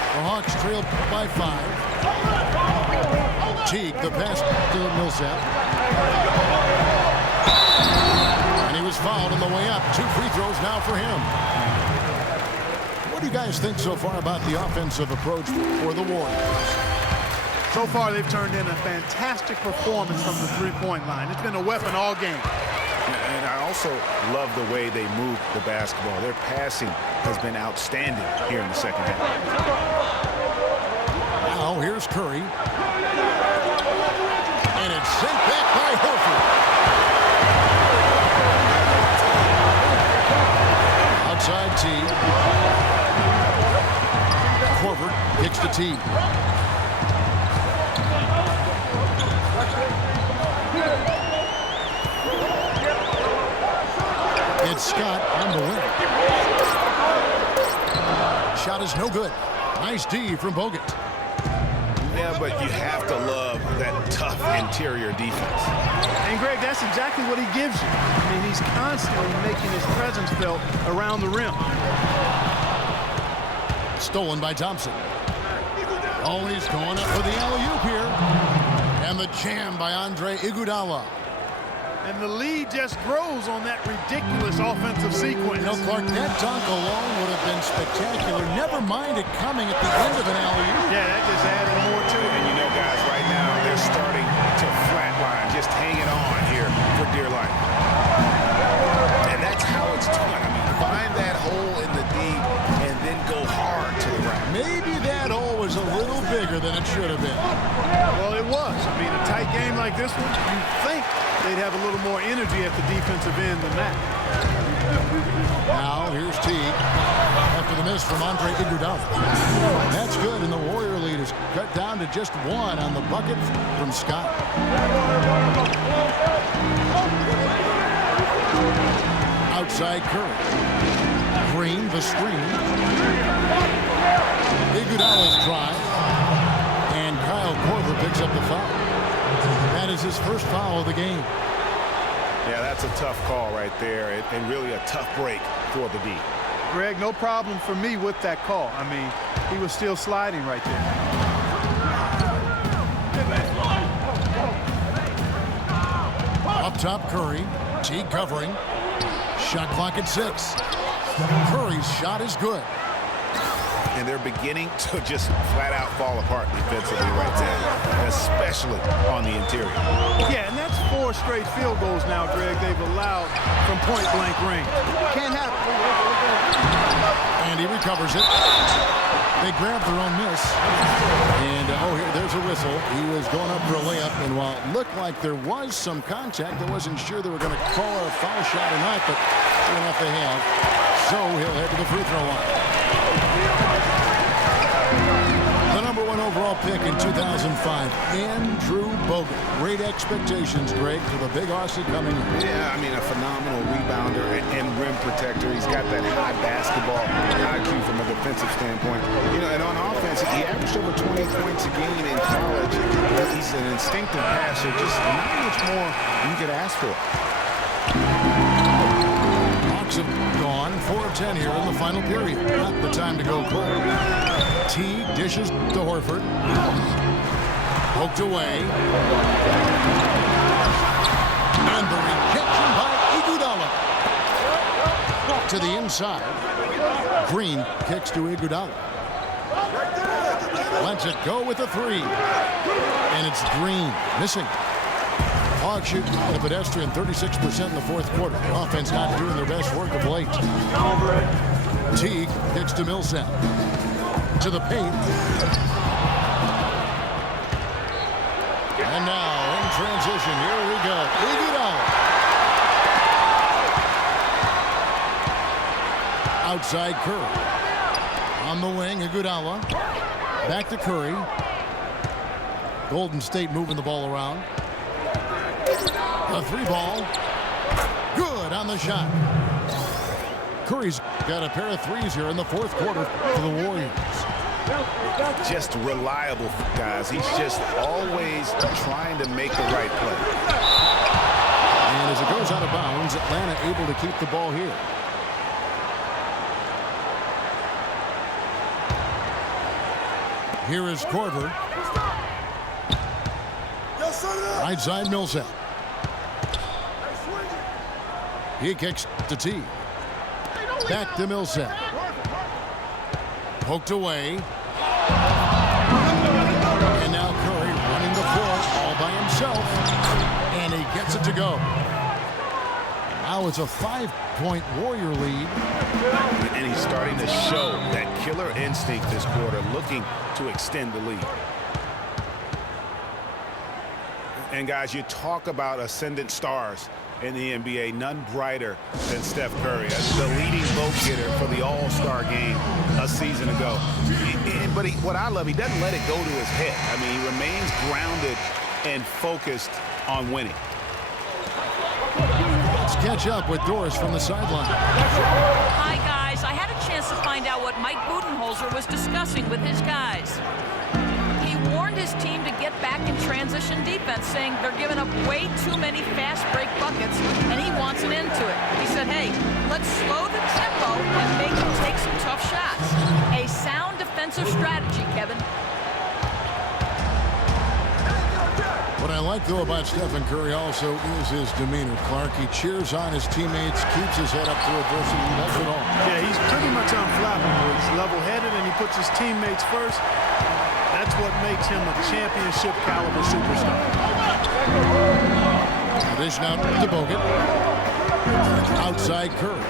The Hawks trailed by 5. Teague, the pass to Millsap. And he was fouled on the way up. 2 free throws now for him. What do you guys think so far about the offensive approach for the Warriors? So far, they've turned in a fantastic performance from the three-point line. It's been a weapon all game. And I also love the way they move the basketball. Their passing has been outstanding here in the second half. Now here's Curry. And it's sent back by Horford. Outside T. Horford kicks to T. It's Scott on the win. Shot is no good. Nice D from Bogut. Yeah, but you have to love that tough interior defense. And, Greg, that's exactly what he gives you. I mean, he's constantly making his presence felt around the rim. Stolen by Thompson. Oh, he's going up for the alley-oop here. And the jam by Andre Iguodala. And the lead just grows on that ridiculous offensive sequence. You know, Clark, that dunk alone would have been spectacular. Never mind it coming at the end of an alley-oop. Yeah, that just added more to it. And you know, guys, right now they're starting to flatline, just hanging on here for dear life. And that's how it's done. I mean, find that hole in the D and then go hard to the rack. Maybe that hole was a little bigger than it should have been. Well, it was. I mean, a tight game like this one, you think they'd have a little more energy at the defensive end than that. Now here's Teague after the miss from Andre Iguodala. That's good, and the Warrior lead is cut down to just one on the bucket from Scott. Outside Curry. Green, the screen. Iguodala's drive. And Kyle Korver picks up the foul. That is his first foul of the game. Yeah, that's a tough call right there, and really a tough break for the D. Greg, no problem for me with that call. I mean, he was still sliding right there. Up top, Curry. Teague covering. Shot clock at 6. Curry's shot is good. And they're beginning to just flat out fall apart defensively right now, especially on the interior. Yeah, and that's 4 straight field goals now, Greg, they've allowed from point-blank range. Can't happen. And he recovers it. They grab their own miss. And, there's a whistle. He was going up for a layup, and while it looked like there was some contact, I wasn't sure they were going to call a foul shot or not, but sure enough they have. So he'll head to the free throw line. The number 1 overall pick in 2005, Andrew Bogut. Great expectations, Greg, for the big Aussie coming in. Yeah, I mean, a phenomenal rebounder and rim protector. He's got that high basketball IQ from a defensive standpoint. And on offense, he averaged over 20 points a game in college. He's an instinctive passer, just not much more you could ask for. Have gone 4 of 10 here in the final period. Not the time to go cold. Teague dishes to Horford. Poked away. And the rejection by Iguodala. To the inside. Green kicks to Iguodala. Lets it go with a 3. And it's Green missing. Hawks shoot a pedestrian 36% in the fourth quarter. Offense not doing their best work of late. Teague kicks to Millsap. To the paint. And now in transition, here we go. Iguodala. Outside Curry. On the wing, Iguodala. Back to Curry. Golden State moving the ball around. A 3-ball. Good on the shot. Curry's got a pair of 3s here in the fourth quarter for the Warriors. Just reliable, guys. He's just always trying to make the right play. And as it goes out of bounds, Atlanta able to keep the ball here. Here is Korver. Right side Millsap. He kicks to T. Back to Millsap. Poked away. And now Curry running the floor all by himself. And he gets it to go. Now it's a 5-point Warrior lead. And he's starting to show that killer instinct this quarter, looking to extend the lead. And guys, you talk about ascendant stars in the NBA, none brighter than Steph Curry, the leading vote getter for the All-Star game a season ago. But what I love, he doesn't let it go to his head. I mean, he remains grounded and focused on winning. Let's catch up with Doris from the sideline. Hi, guys. I had a chance to find out what Mike Budenholzer was discussing with his guys. He warned his team to get back in transition defense, saying they're giving up way too many fast break buckets, and he wants an end to it. He said, hey, let's slow the tempo and make them take some tough shots. A sound defensive strategy, Kevin. What I like, though, about Stephen Curry also is his demeanor. Clark, he cheers on his teammates, keeps his head up through adversity. He does it all. Yeah, he's pretty much unflappable. He's level-headed, and he puts his teammates first. That's what makes him a championship caliber superstar. Dish now to Bogut. Outside Curry.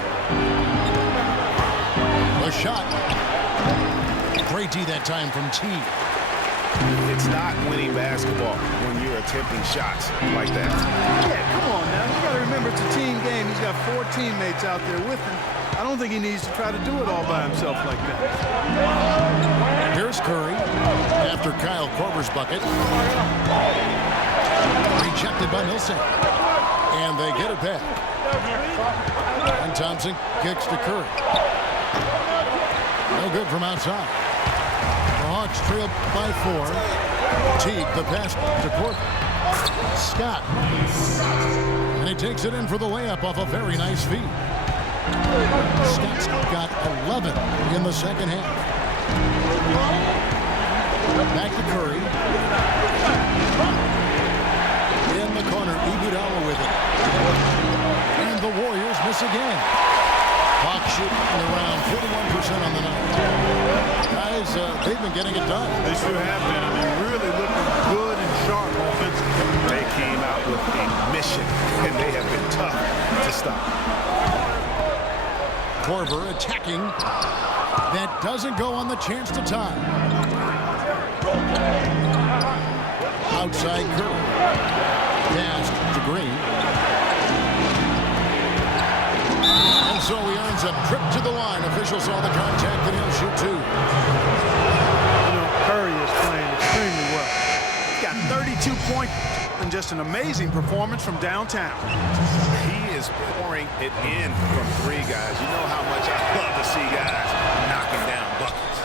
A shot. Great D that time from T. It's not winning basketball when you're a attempting shots like that. Yeah, come on now. You got to remember it's a team game. He's got 4 teammates out there with him. I don't think he needs to try to do it all by himself like that. Here's Curry after Kyle Korver's bucket. Rejected by Millsap. And they get it back. And Thompson kicks to Curry. No good from outside. The Hawks trail by 4. Teague, the pass to Court. Scott. And he takes it in for the layup off a very nice feed. Scott's got 11 in the second half. Back to Curry. In the corner, Iguodala with it. And the Warriors miss again. Hawks shooting around 41% on the night. Guys, they've been getting it done. They sure have been. I mean, really looking good and sharp offensively. They came out with a mission, and they have been tough to stop. Korver attacking. That doesn't go on the chance to tie. Outside Curry. Pass to Green. And so he earns a trip to the line. Officials saw the contact and he'll shoot 2. You know, Curry is playing extremely well. He's got 32 points and just an amazing performance from downtown. He is pouring it in from 3, guys. You know how much I love to see guys knocking down buckets.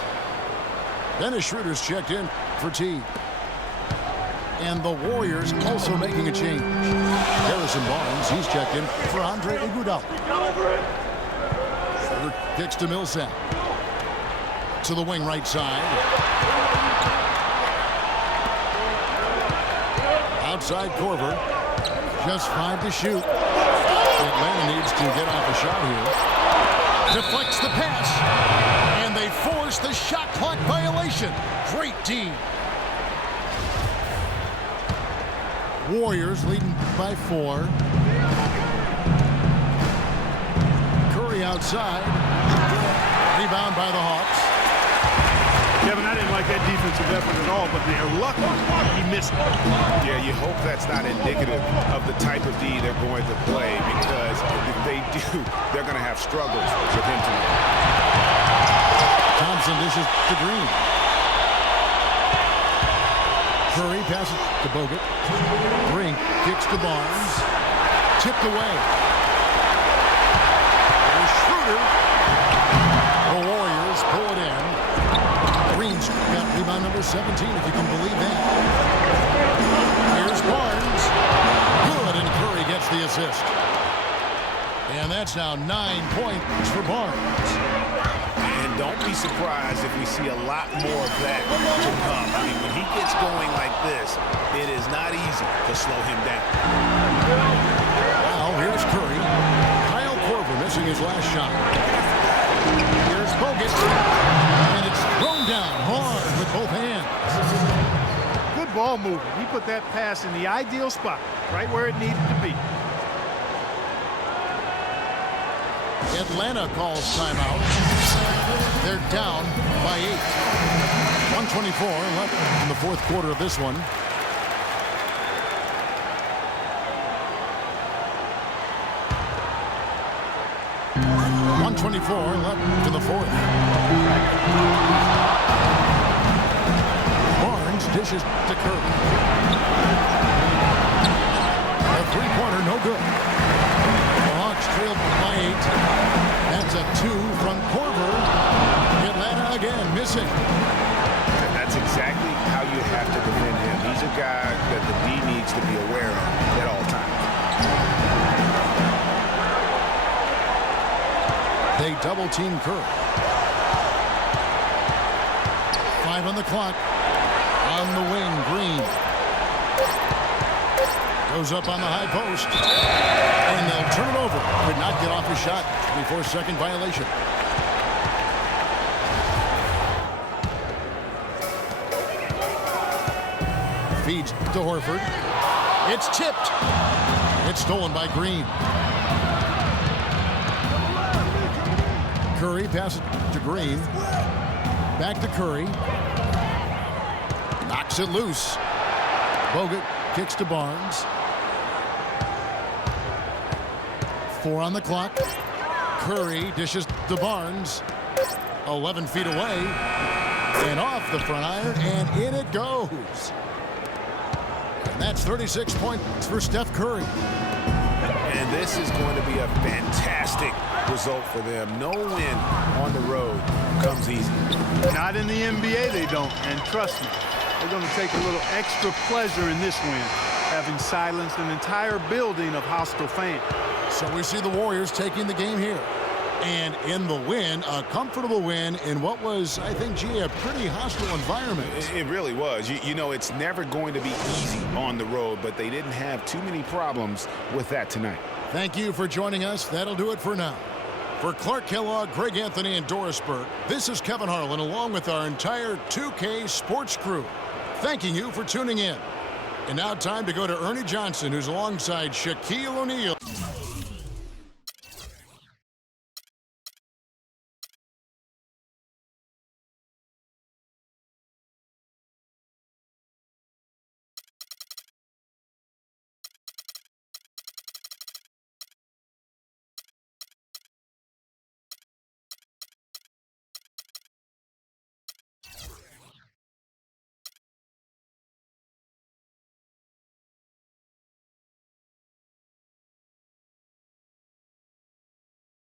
Dennis Schroeder's checked in for Teague. And the Warriors also making a change. Harrison Barnes, he's checked in for Andre Iguodala. Schroeder kicks to Millsap. To the wing right side. Outside Korver. Just 5 to shoot. Atlanta needs to get off a shot here. Deflects the pass. And they force the shot clock violation. Great D. Warriors leading by 4. Curry outside. Rebound by the Hawks. Kevin, I didn't like that defensive effort at all, but they're lucky he missed it. Yeah, you hope that's not indicative of the type of D they're going to play, because if they do, they're going to have struggles with him tonight. Thompson dishes to Green. Curry passes to Bogut. Green kicks to Barnes. Tipped away. There's Schroeder. The Warriors pull it in. Green's got rebound number 17, if you can believe that. Here's Barnes. Good, and Curry gets the assist. And that's now 9 points for Barnes. And don't be surprised if we see a lot more of that to come. I mean, when he gets going like this, it is not easy to slow him down. Now, here's Curry. Kyle Korver missing his last shot. Here's Bogut. And it's thrown down hard with both hands. Good ball movement. He put that pass in the ideal spot, right where it needed to be. Atlanta calls timeout. They're down by 8. 1:24 left in the fourth quarter of this one. .24 left in the fourth. Barnes dishes to Curry. A three-pointer, no good. The Hawks trailed by 8. That's a 2 from Korver. Atlanta again missing. That's exactly how you have to defend him. He's a guy that the D needs to be aware of at all times. They double-team Curry. 5 on the clock. On the wing, Green. Goes up on the high post. And they'll turn it over. Could not get off his shot before second violation. Feeds to Horford. It's tipped. It's stolen by Green. Curry passes to Green. Back to Curry. Knocks it loose. Bogut kicks to Barnes. 4 on the clock. Curry dishes to Barnes. 11 feet away. And off the front iron, and in it goes. And that's 36 points for Steph Curry. And this is going to be a fantastic result for them. No win on the road comes easy. Not in the NBA, they don't. And trust me, they're going to take a little extra pleasure in this win, having silenced an entire building of hostile fans. So we see the Warriors taking the game here. And in the win, a comfortable win in what was, I think, a pretty hostile environment. It really was. You know, it's never going to be easy on the road, but they didn't have too many problems with that tonight. Thank you for joining us. That'll do it for now. For Clark Kellogg, Greg Anthony, and Doris Burke, this is Kevin Harlan along with our entire 2K sports crew, thanking you for tuning in. And now time to go to Ernie Johnson, who's alongside Shaquille O'Neal.